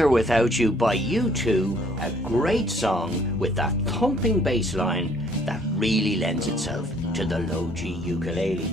With or Without You by U2, a great song with that thumping bass line that really lends itself to the low G ukulele.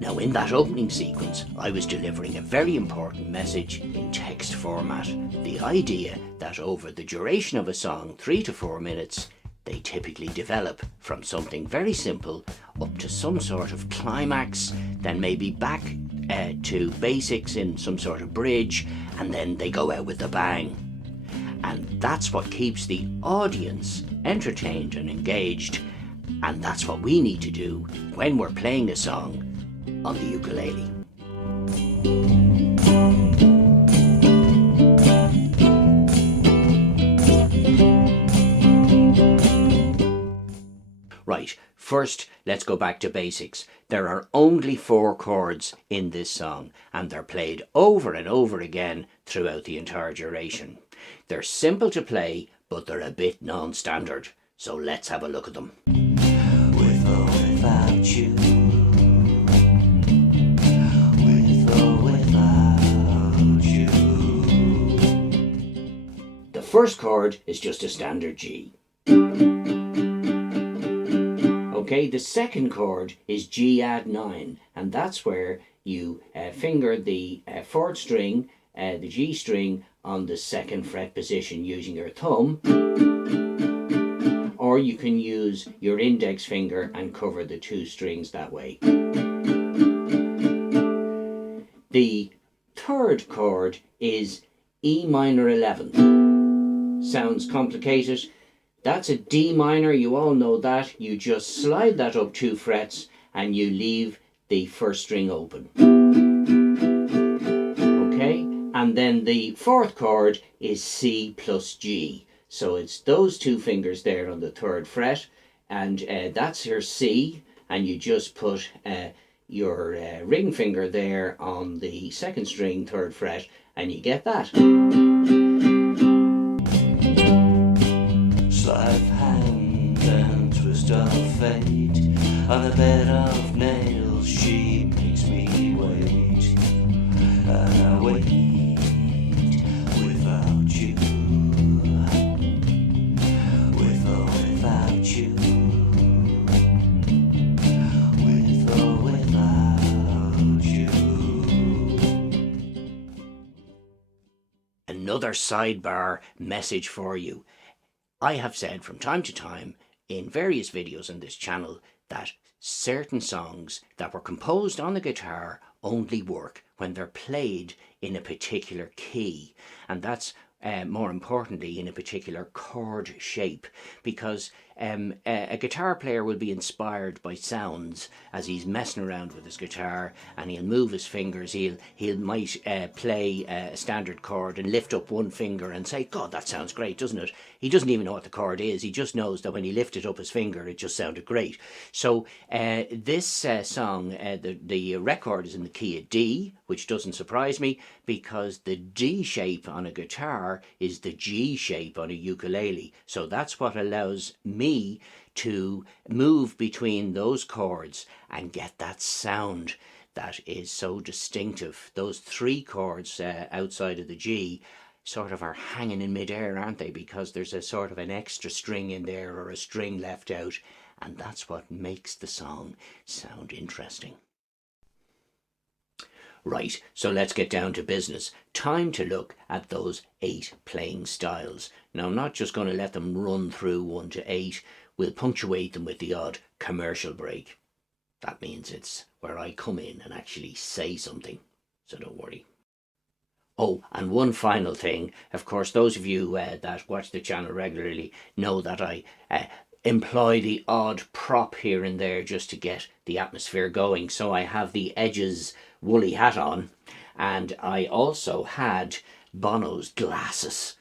Now, in that opening sequence, I was delivering a very important message in text format. The idea that over the duration of a song, 3 to 4 minutes, they typically develop from something very simple up to some sort of climax, then maybe back to basics in some sort of bridge, and then they go out with a bang. And that's what keeps the audience entertained and engaged, and that's what we need to do when we're playing a song on the ukulele. Right, first let's go back to basics. There are only 4 chords in this song, and they're played over and over again throughout the entire duration. They're simple to play, but they're a bit non-standard, so let's have a look at them. With or without you, first chord is just a standard G. Okay, the second chord is G add 9, and that's where you finger the 4th string, the G string, on the 2nd fret position using your thumb, or you can use your index finger and cover the 2 strings that way. The 3rd chord is E minor 11. Sounds complicated. That's a D minor, you all know that. You just slide that up 2 frets and you leave the 1st string open. Okay, and then the 4th chord is C plus G. So it's those 2 fingers there on the 3rd fret, and that's your C, and you just put your ring finger there on the 2nd string, 3rd fret, and you get that. Sleight of hand and twist of fate, on a bed of nails she makes me wait, and I wait without you, with or without you, with or without you. Another sidebar message for you. I have said from time to time in various videos on this channel that certain songs that were composed on the guitar only work when they're played in a particular key, and that's more importantly in a particular chord shape, because a guitar player will be inspired by sounds as he's messing around with his guitar, and he'll move his fingers, he might play a standard chord and lift up one finger and say, God, that sounds great, doesn't it? He doesn't even know what the chord is, he just knows that when he lifted up his finger it just sounded great. So this song, the record is in the key of D, which doesn't surprise me, because the D shape on a guitar is the G shape on a ukulele. So that's what allows me to move between those chords and get that sound that is so distinctive. Those 3 chords outside of the G sort of are hanging in midair, aren't they? Because there's a sort of an extra string in there or a string left out, and that's what makes the song sound interesting. Right, so let's get down to business. Time to look at those 8 playing styles. Now, I'm not just going to let them run through 1 to 8. We'll punctuate them with the odd commercial break. That means it's where I come in and actually say something, so don't worry. Oh, and one final thing. Of course, those of you that watch the channel regularly know that I employ the odd prop here and there just to get the atmosphere going. So I have the Edges woolly hat on, and I also had Bono's glasses.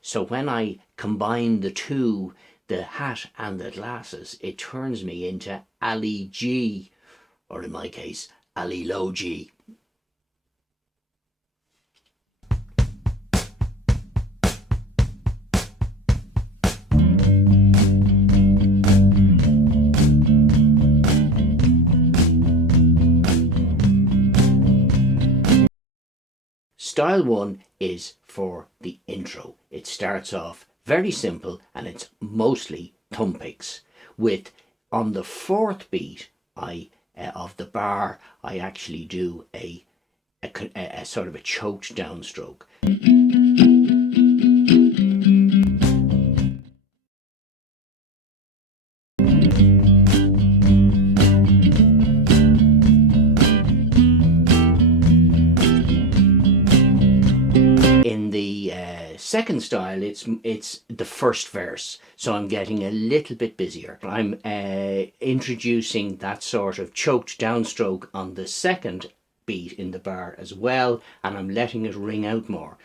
So when I combine the two, the hat and the glasses, it turns me into Ali G, or in my case, Ali Low G. Style 1 is for the intro. It starts off very simple and it's mostly thumb picks. With on the fourth beat of the bar, I actually do a sort of a choked downstroke. In the second style, it's the first verse, so I'm getting a little bit busier. I'm introducing that sort of choked downstroke on the second beat in the bar as well, and I'm letting it ring out more.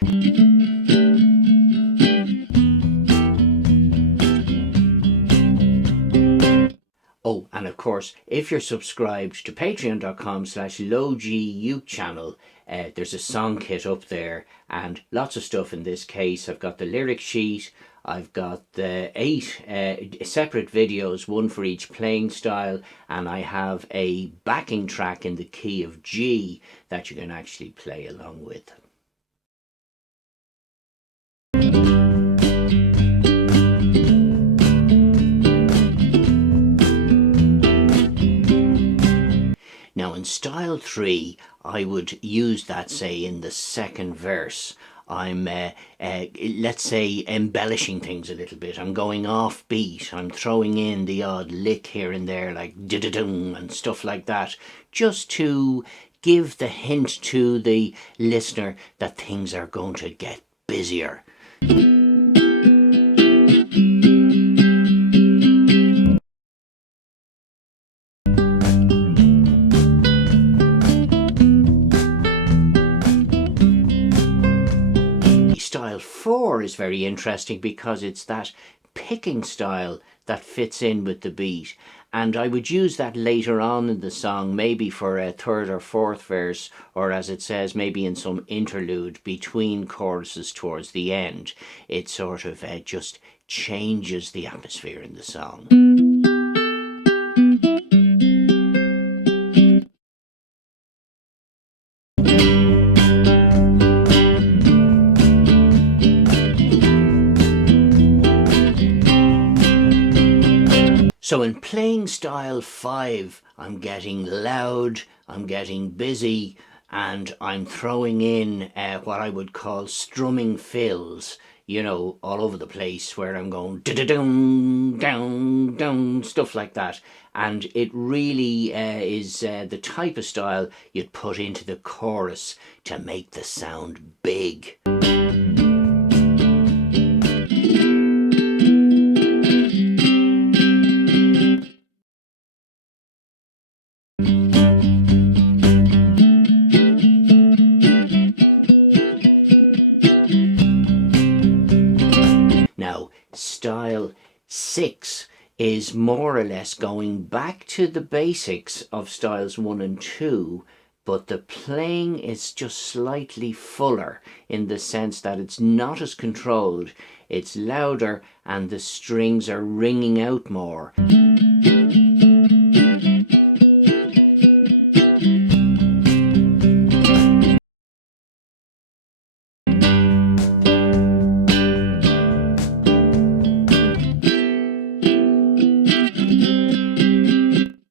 Oh, and of course, if you're subscribed to patreon.com/lowguke channel, there's a song kit up there and lots of stuff in this case. I've got the lyric sheet, I've got the 8 separate videos, one for each playing style, and I have a backing track in the key of G that you can actually play along with. Now in style 3, I would use that, say, in the second verse. I'm, let's say, embellishing things a little bit. I'm going off beat. I'm throwing in the odd lick here and there, like da-da-dum and stuff like that, just to give the hint to the listener that things are going to get busier. Style 4 is very interesting because it's that picking style that fits in with the beat, and I would use that later on in the song, maybe for a third or fourth verse, or as it says, maybe in some interlude between choruses towards the end. It sort of just changes the atmosphere in the song. So in playing style 5, I'm getting loud, I'm getting busy, and I'm throwing in what I would call strumming fills, you know, all over the place, where I'm going da-da-dum, down, down, stuff like that. And it really is the type of style you'd put into the chorus to make the sound big. Style 6 is more or less going back to the basics of styles 1 and 2, but the playing is just slightly fuller in the sense that it's not as controlled, it's louder and the strings are ringing out more.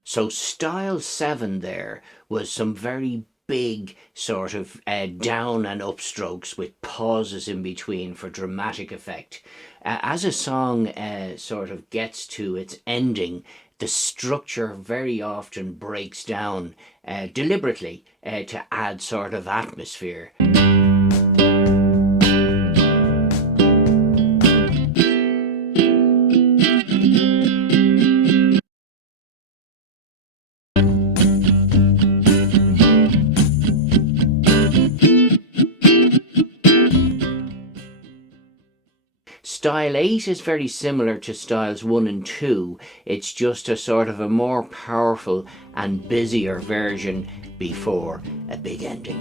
So style 7 there was some very big sort of down and up strokes with pauses in between for dramatic effect. As a song sort of gets to its ending, the structure very often breaks down deliberately to add sort of atmosphere. Style 8 is very similar to styles 1 and 2. It's just a sort of a more powerful and busier version before a big ending.